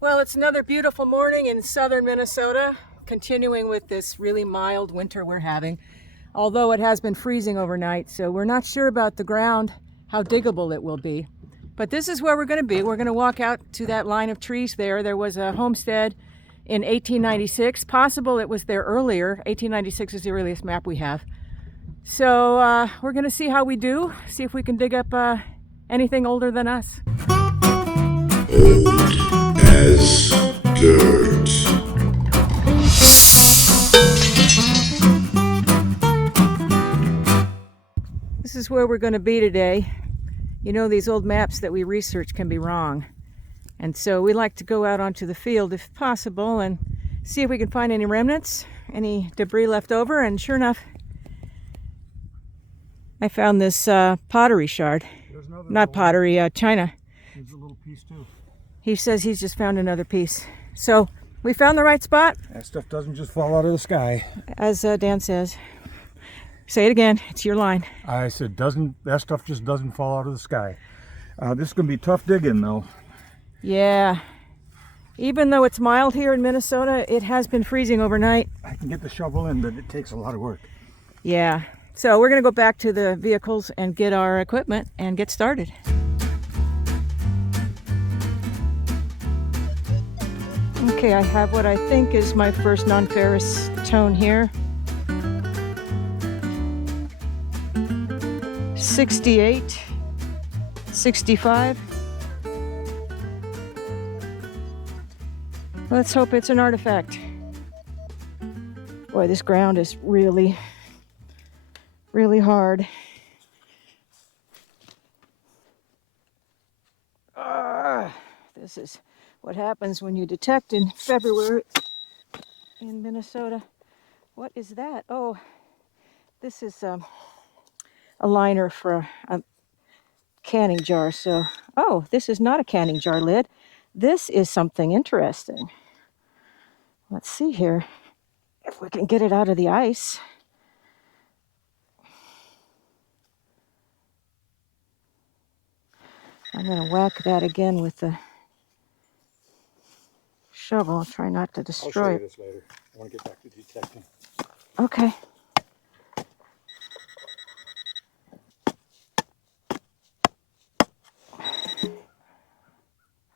Well, it's another beautiful morning in southern Minnesota, continuing with this really mild winter we're having, although it has been freezing overnight, so we're not sure about the ground, how diggable it will be. But this is where we're going to be. We're going to walk out to that line of trees there. There was a homestead in 1896. Possible it was there earlier. 1896 is the earliest map we have. So we're going to see how we do, see if we can dig up anything older than us. Old as dirt. This is where we're going to be today. You know, these old maps that we research can be wrong. And so we like to go out onto the field if possible and see if we can find any remnants, any debris left over. And sure enough, I found this pottery shard. Not pottery, china. There's a little piece too. He says he's just found another piece. So we found the right spot. That stuff doesn't just fall out of the sky. As Dan says. Say it again. It's your line. I said, that stuff just doesn't fall out of the sky. This is going to be tough digging though. Yeah. Even though it's mild here in Minnesota, it has been freezing overnight. I can get the shovel in, but it takes a lot of work. Yeah. So we're going to go back to the vehicles and get our equipment and get started. Okay, I have what I think is my first non-ferrous tone here. 68, 65. Let's hope it's an artifact. Boy, this ground is really hard. This is what happens when you detect in February in Minnesota. What is that? Oh, this is a liner for a canning jar. So, oh, this is not a canning jar lid. This is something interesting. Let's see here if we can get it out of the ice. I'm going to whack that again with the shovel. Try not to destroy it. I'll show you this later. I want to get back to detecting. Okay.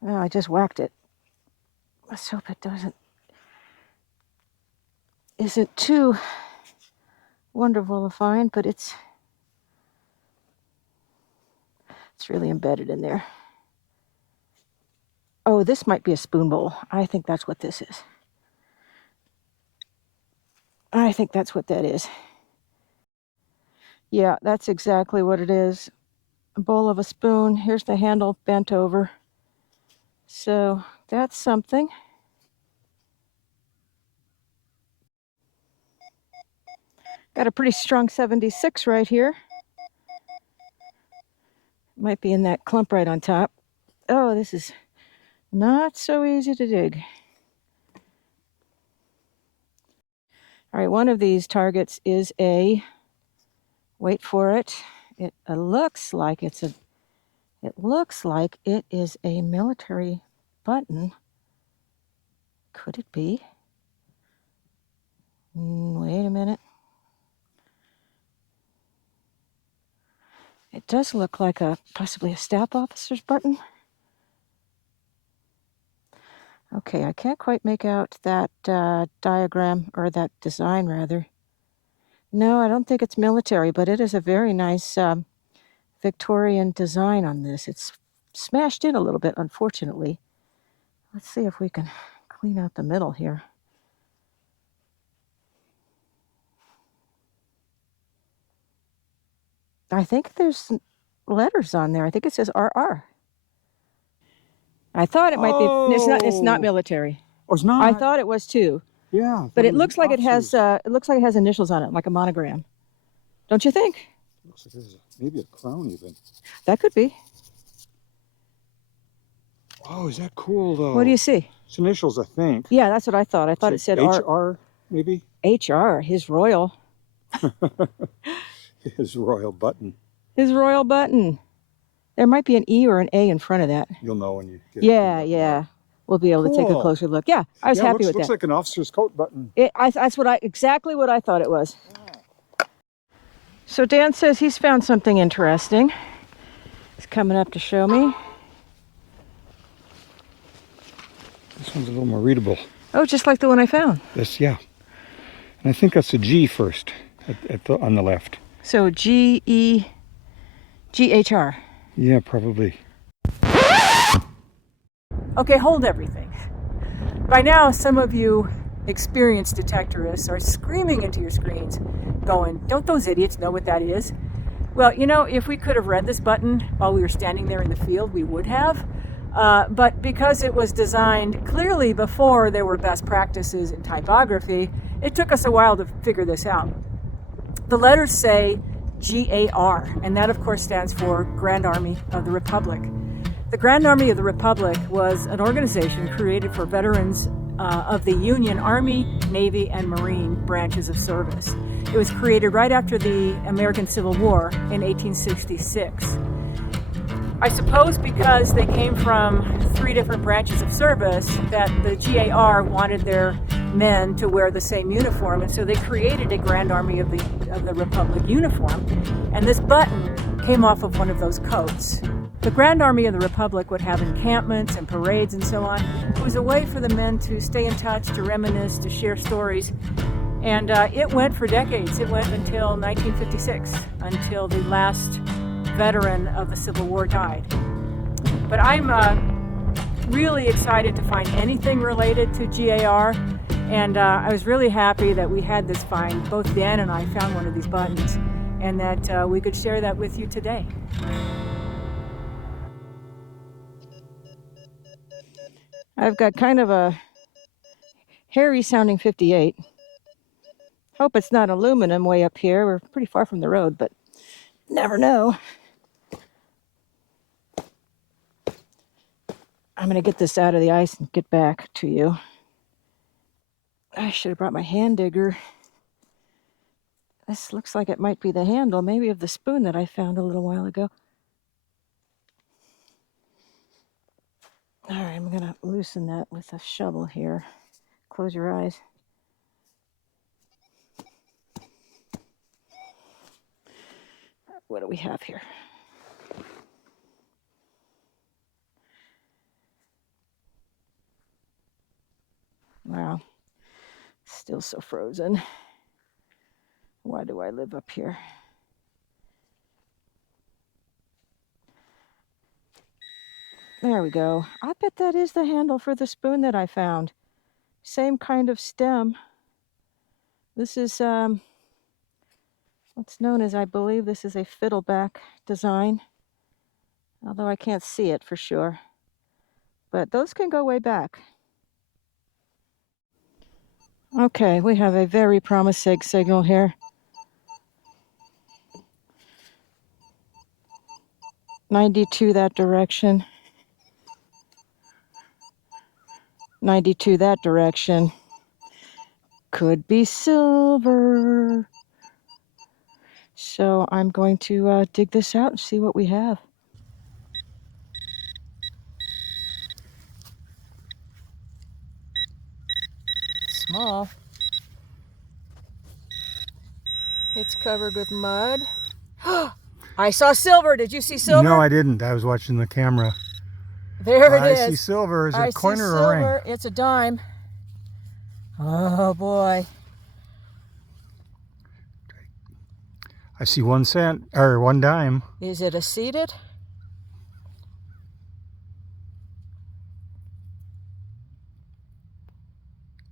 Oh, I just whacked it. Let's hope it isn't too wonderful to find, but it's really embedded in there. Oh, this might be a spoon bowl. I think that's what this is. I think that's what that is. Yeah, that's exactly what it is. A bowl of a spoon. Here's the handle bent over. So that's something. Got a pretty strong 76 right here. Might be in that clump right on top. Oh, this is not so easy to dig. All right, one of these targets is a, wait for it. It looks like it is a military button. Could it be? Wait a minute. It does look like possibly a staff officer's button. Okay, I can't quite make out that diagram, or that design rather. No, I don't think it's military, but it is a very nice Victorian design on this. It's smashed in a little bit, unfortunately. Let's see if we can clean out the middle here. I think there's letters on there. I think it says RR. I thought it might be. It's not military. Oh, it's not? I thought it was too. Yeah. But it looks like it has initials on it, like a monogram. Don't you think? Looks like there's maybe a crown even. That could be. Oh, is that cool though? What do you see? It's initials, I think. Yeah, that's what I thought. I thought it said HR, maybe? HR, his royal. His royal button. His royal button. There might be an E or an A in front of that. You'll know when you get Yeah. we'll be able to take a Cool. closer look. Yeah, I was happy with looks that. like an officer's coat button. That's exactly what I thought it was. So Dan says he's found something interesting. He's coming up to show me. This one's a little more readable. Oh, just like the one I found. This, yeah. And I think that's a G first on the left. So G-E-G-H-R. Yeah, probably. Okay, hold everything. By now, some of you experienced detectorists are screaming into your screens, going, don't those idiots know what that is? Well, you know, if we could have read this button while we were standing there in the field, we would have. But because it was designed clearly before there were best practices in typography, it took us a while to figure this out. The letters say GAR, and that of course stands for Grand Army of the Republic. The Grand Army of the Republic was an organization created for veterans of the Union Army, Navy, and Marine branches of service. It was created right after the American Civil War in 1866. I suppose because they came from 3 different branches of service that the GAR wanted their men to wear the same uniform, and so they created a Grand Army of the Republic uniform, and this button came off of one of those coats. The Grand Army of the Republic would have encampments and parades and so on. It was a way for the men to stay in touch, to reminisce, to share stories. And it went for decades. It went until 1956, until the last veteran of the Civil War died. But I'm really excited to find anything related to GAR. And I was really happy that we had this find. Both Dan and I found one of these buttons, and that we could share that with you today. I've got kind of a hairy sounding 58. Hope it's not aluminum way up here. We're pretty far from the road, but never know. I'm going to get this out of the ice and get back to you. I should have brought my hand digger. This looks like it might be the handle, maybe of the spoon that I found a little while ago. All right, I'm going to loosen that with a shovel here. Close your eyes. What do we have here? Wow, still so frozen. Why do I live up here? There we go. I bet that is the handle for the spoon that I found. Same kind of stem. This is what's known as, I believe this is a fiddleback design, although I can't see it for sure. But those can go way back. Okay, we have a very promising signal here. 92 that direction. 92 that direction. Could be silver. So I'm going to dig this out and see what we have. Small. It's covered with mud. I saw silver. Did you see silver? No, I didn't. I was watching the camera. There it is. I see silver. Is it a coin or a ring? It's a dime. Oh boy. I see 1 cent or 1 dime. Is it a seated?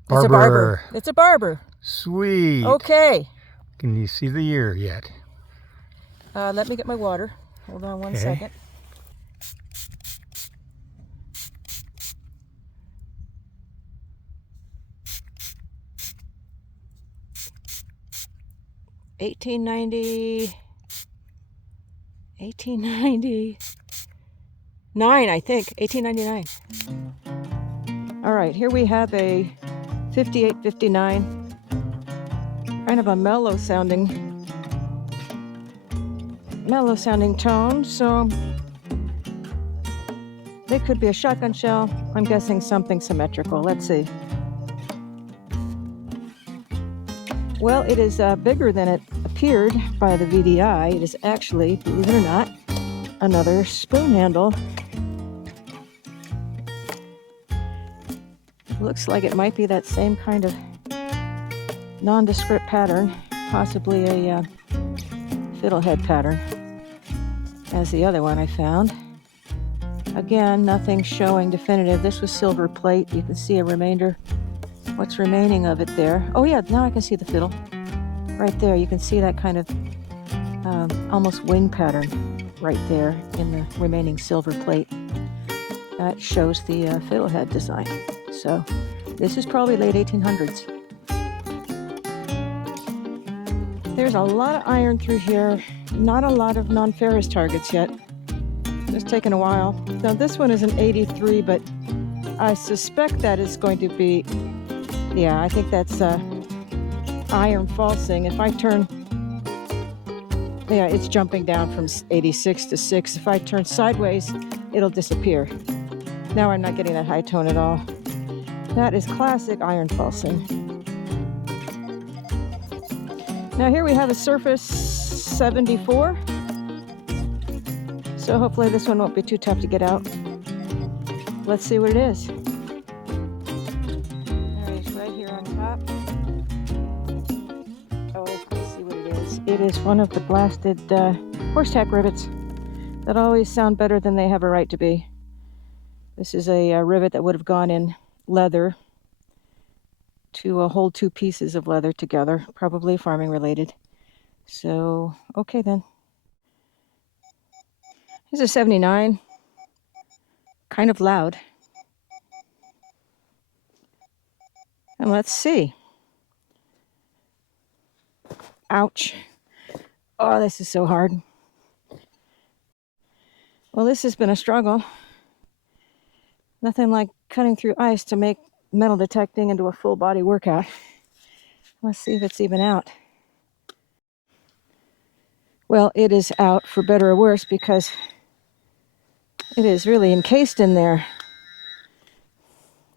Barber. It's a barber. It's a barber. Sweet. Okay. Can you see the year yet? Let me get my water. Hold on one second. $18.99, I think. $18.99. All right, here we have a 58.59. Kind of a mellow sounding tone. So It could be a shotgun shell. I'm guessing something symmetrical. Let's see. Well, it is bigger than it appeared by the VDI. It is actually, believe it or not, another spoon handle. Looks like it might be that same kind of nondescript pattern, possibly a fiddlehead pattern, as the other one I found. Again, nothing showing definitive. This was silver plate. You can see a remainder, what's remaining of it there. Oh yeah, now I can see the fiddle. Right there, you can see that kind of almost wing pattern right there in the remaining silver plate. That shows the fiddlehead design. So this is probably late 1800s. There's a lot of iron through here. Not a lot of non-ferrous targets yet. It's taken a while. Now this one is an 83, but I suspect that is going to be, yeah, I think that's iron falsing. If I turn, yeah, it's jumping down from 86 to 6. If I turn sideways, it'll disappear. Now I'm not getting that high tone at all. That is classic iron falsing. Now here we have a surface 74. So hopefully this one won't be too tough to get out. Let's see what it is. There it is right here on top. Oh, let's see what it is. It is one of the blasted horse tack rivets that always sound better than they have a right to be. This is a rivet that would have gone in leather to hold two pieces of leather together, probably farming related. So, okay then. This is 79. Kind of loud. And let's see. Ouch. Oh, this is so hard. Well, this has been a struggle. Nothing like cutting through ice to make metal detecting into a full body workout. Let's see if it's even out. Well, it is out for better or worse because it is really encased in there.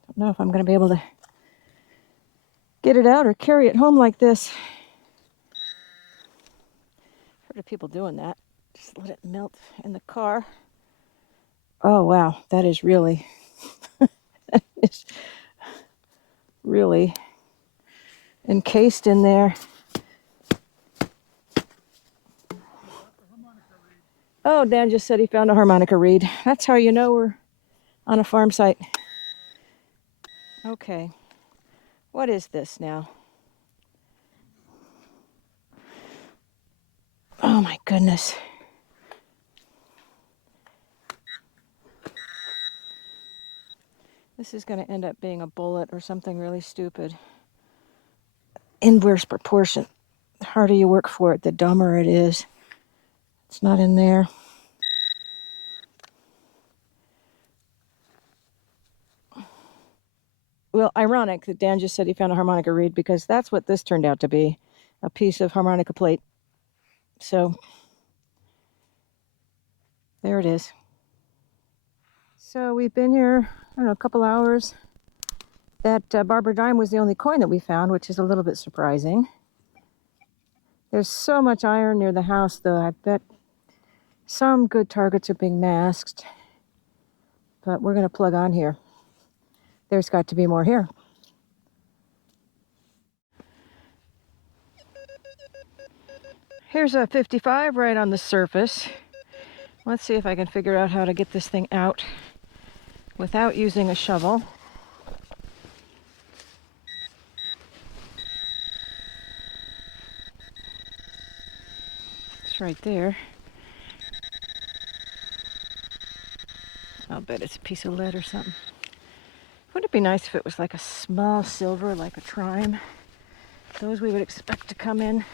Don't know if I'm going to be able to get it out or carry it home like this. Heard of people doing that. Just let it melt in the car. Oh wow, that is really that is really encased in there. Oh, Dan just said he found a harmonica reed. That's how you know we're on a farm site. Okay, what is this now? Oh my goodness. This is going to end up being a bullet or something really stupid. Inverse proportion. The harder you work for it, the dumber it is. It's not in there. Well, ironic that Dan just said he found a harmonica reed because that's what this turned out to be, a piece of harmonica plate. So, there it is. So we've been here, I don't know, a couple hours. That Barber dime was the only coin that we found, which is a little bit surprising. There's so much iron near the house, though. I bet some good targets are being masked. But we're going to plug on here. There's got to be more here. Here's a 55 right on the surface. Let's see if I can figure out how to get this thing out without using a shovel. It's right there. I'll bet it's a piece of lead or something. Wouldn't it be nice if it was like a small silver, like a trime? Those we would expect to come in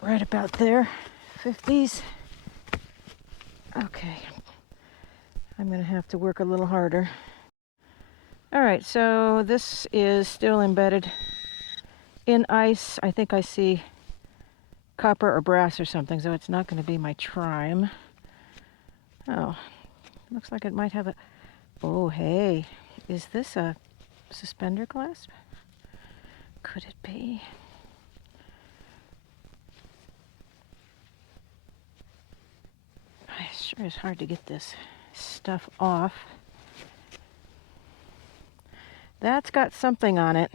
right about there. 50s. Okay. I'm going to have to work a little harder. All right, so this is still embedded in ice. I think I see copper or brass or something, so it's not going to be my trime. Oh, Looks like it might have a... Oh, hey. Is this a suspender clasp? Could it be? It sure is hard to get this stuff off. That's got something on it.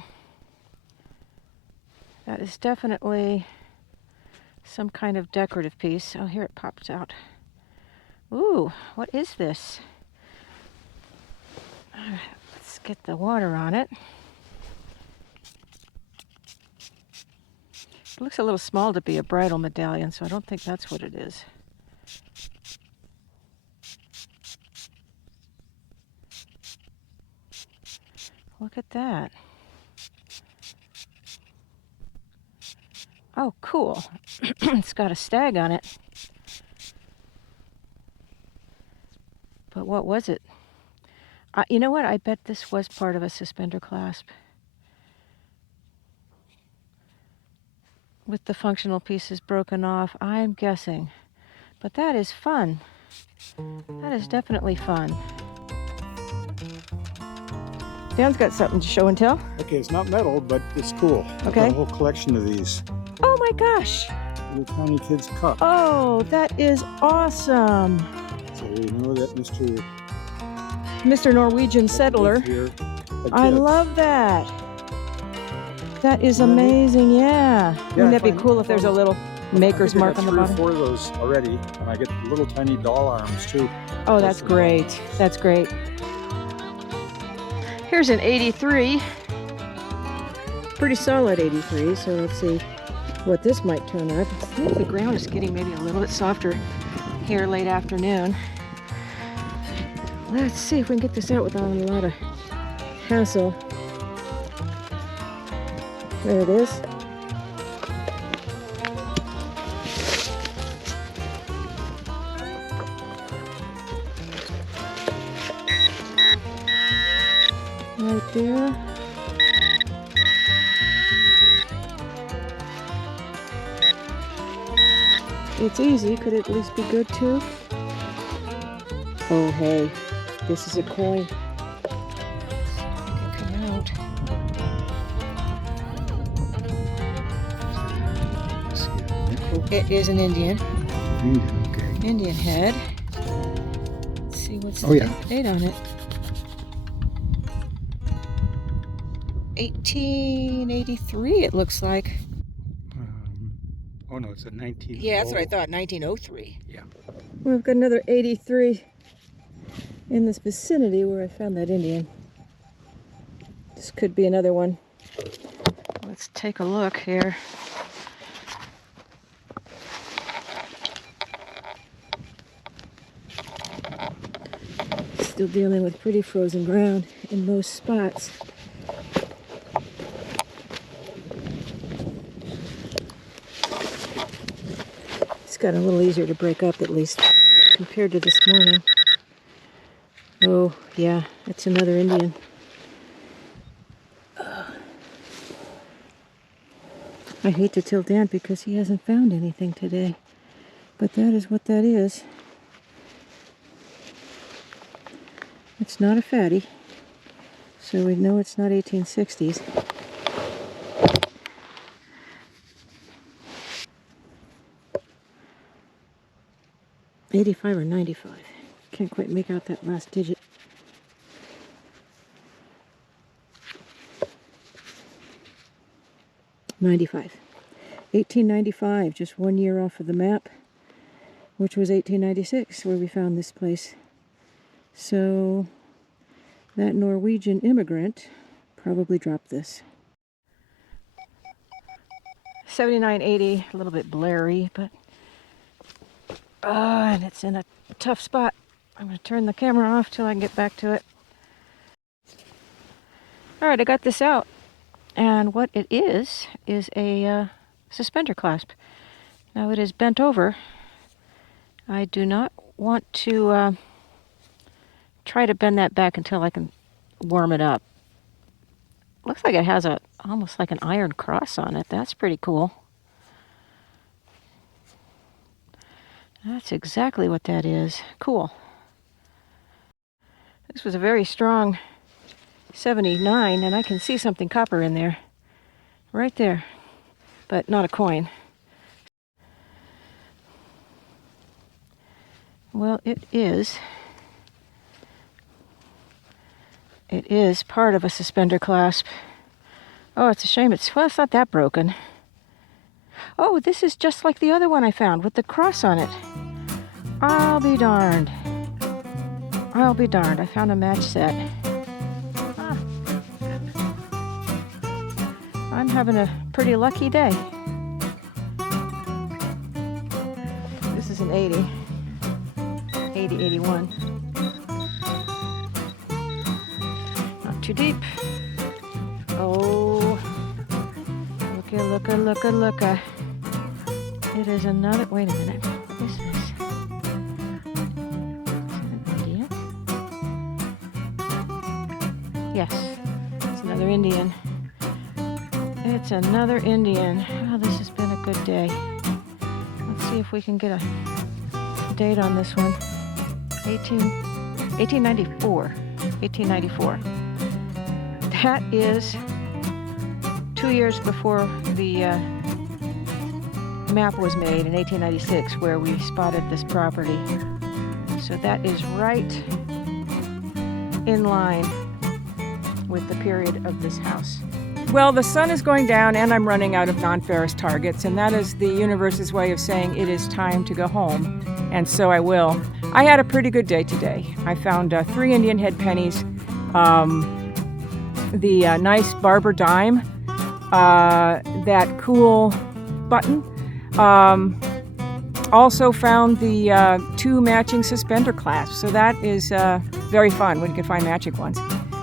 That is definitely some kind of decorative piece. Oh, here it popped out. Ooh, what is this? Let's get the water on it. It looks a little small to be a bridal medallion, so I don't think that's what it is. Look at that. Oh, cool. It's got a stag on it. But what was it? You know what? I bet this was part of a suspender clasp. With the functional pieces broken off, I'm guessing. But that is fun. That is definitely fun. Dan's got something to show and tell. Okay, it's not metal, but it's cool. I've Okay. got a whole collection of these. Oh my gosh. Little tiny kids' cup. Oh, that is awesome. So we know that Mr. Norwegian settler. here. I love that. That is amazing, yeah. Wouldn't that be cool if there's a little maker's mark on the bottom? I got 3 or 4 of those already, and I get little tiny doll arms too. Oh, that's great. That's great. Here's an 83. Pretty solid 83, so let's see what this might turn up. I think the ground is getting maybe a little bit softer here late afternoon. Let's see if we can get this out without a lot of hassle. There it is. Right there. It's easy. Could it at least be good too? Oh, hey. This is a coin. It can come out. It is an Indian. Okay. Indian head. Let's see what's Oh, the yeah. date on it. 1883 it looks like. Oh no, it's a 19. Yeah, that's what I thought, 1903. Yeah. We've got another 83 in this vicinity where I found that Indian. This could be another one. Let's take a look here. Still dealing with pretty frozen ground in most spots. It's got a little easier to break up at least compared to this morning. Oh, yeah, it's another Indian. I hate to tell Dan because he hasn't found anything today, but that is what that is. It's not a fatty, so we know it's not 1860s. $85 or $95. Can't quite make out that last digit. $95. 1895, just 1 year off of the map, which was 1896 where we found this place. So that Norwegian immigrant probably dropped this. 7980, a little bit blurry, but and it's in a tough spot. I'm going to turn the camera off till I can get back to it. Alright, I got this out. And what it is a suspender clasp. Now it is bent over. I do not want to try to bend that back until I can warm it up. Looks like it has almost like an iron cross on it. That's pretty cool. That's exactly what that is. Cool. This was a very strong 79, and I can see something copper in there. Right there. But not a coin. Well, it is part of a suspender clasp. Oh, it's a shame. It's not that broken. Oh, this is just like the other one I found with the cross on it. I'll be darned. I'll be darned. I found a match set. Ah. I'm having a pretty lucky day. This is an 80. 80, 81. Not too deep. Oh, looka. It is another, wait a minute. What is this? Is it an Indian? Yes, it's another Indian. It's another Indian. Oh, this has been a good day. Let's see if we can get a date on this one. 1894. 1894. That is 2 years before the map was made in 1896, where we spotted this property. So that is right in line with the period of this house. Well, the sun is going down and I'm running out of non-ferrous targets, and that is the universe's way of saying it is time to go home, and so I will. I had a pretty good day today. I found 3 Indian head pennies, the nice barber dime, that cool button. Also found the 2 matching suspender clasps, so that is very fun when you can find matching ones.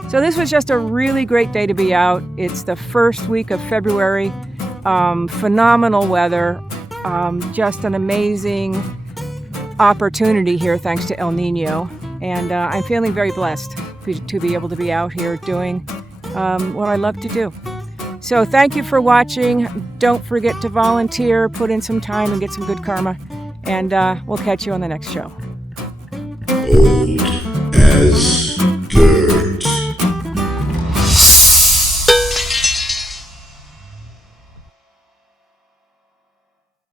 So this was just a really great day to be out. It's the first week of February. Phenomenal weather. Just an amazing opportunity here thanks to El Nino. And I'm feeling very blessed to be able to be out here doing what I love to do. So thank you for watching. Don't forget to volunteer, put in some time and get some good karma. And we'll catch you on the next show. Old as